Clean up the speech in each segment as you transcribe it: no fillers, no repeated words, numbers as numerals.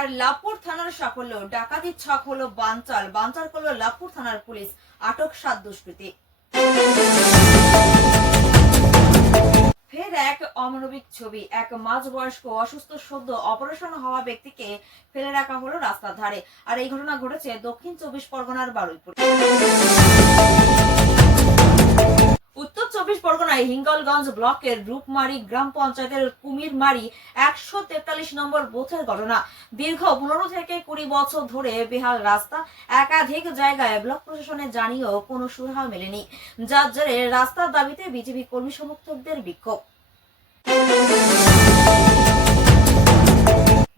আর লাভপুর থানার সাফল্য, ডাকাতির ছক হলো বানচাল, বানচাল করলো লাভপুর থানার পুলিশ, আটক 7 দুষ্কৃতী। ফের এক অমানবিক ছবি, এক মাঝবয়স্ক অসুস্থ সদ্য অপারেশন হওয়া ব্যক্তিকে ফেলে রাখা হলো রাস্তার ধারে। আর এই ঘটনা ঘটেছে দক্ষিণ 24 পরগনার বারুইপুরে। উত্তর 24 পরগনায় হিঙ্গলগঞ্জ ব্লকের রূপমারি গ্রাম পঞ্চায়েতের কুমিরমারি 143 নম্বর বুথের ঘটনা। দীর্ঘ 15 থেকে 20 বছর ধরে বেহাল রাস্তা, একাধিক জায়গায় ব্লক প্রশাসনে জানিয়েও কোনো সুরাহা মেলেনি, যার জেরে রাস্তার দাবিতে বিজেপি কর্মী সমর্থকদের বিক্ষোভ।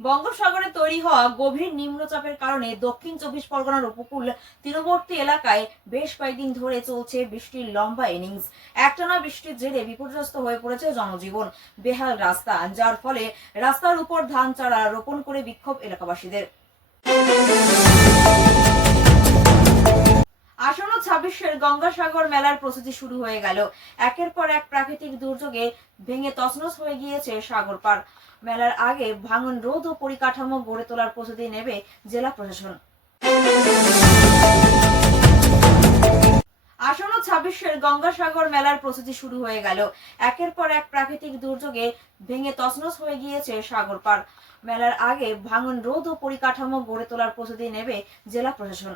বঙ্গোপসাগরে তৈরি হওয়া গভীর নিম্নচাপের কারণে দক্ষিণ 24 পরগনার উপকূল তীরবর্তী এলাকায় বেশ কয়েকদিন ধরে চলছে বৃষ্টির লম্বা ইনিংস। একটানা বৃষ্টির জেরে বিপর্যস্ত হয়ে পড়েছে জনজীবন, বেহাল রাস্তা, যার ফলে রাস্তার উপর ধান চারা রোপণ করে বিক্ষোভ এলাকাবাসীদের। আসন্ন 26-এর গঙ্গাসাগর মেলার প্রস্তুতি শুরু হয়ে গেল। একের পর এক প্রাকৃতিক দুর্যোগে ভেঙে তছনছ হয়ে গিয়েছে সাগর পার। মেলার আগে ভাঙন রোধ ও পরিকাঠামো গড়ে তোলার প্রস্তুতি নেবে জেলা প্রশাসন। আসন্ন 26-এর গঙ্গাসাগর মেলার প্রস্তুতি শুরু হয়ে গেল। একের পর এক প্রাকৃতিক দুর্যোগে ভেঙে তছনছ হয়ে গিয়েছে সাগর পার। মেলার আগে ভাঙন রোধ ও পরিকাঠামো গড়ে তোলার প্রস্তুতি নেবে জেলা প্রশাসন।